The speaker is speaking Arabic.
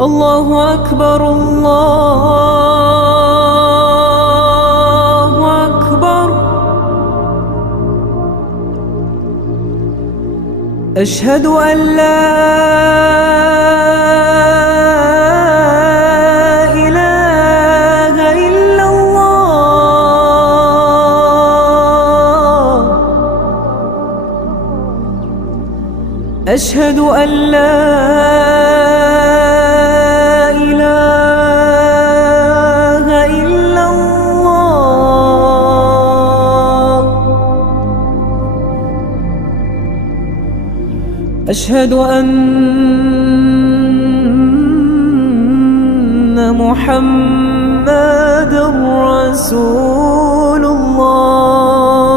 الله أكبر الله أكبر. أشهد أن لا إله إلا الله. أشهد أن لا إله إلا الله. أشهد أن محمدًا رسول الله.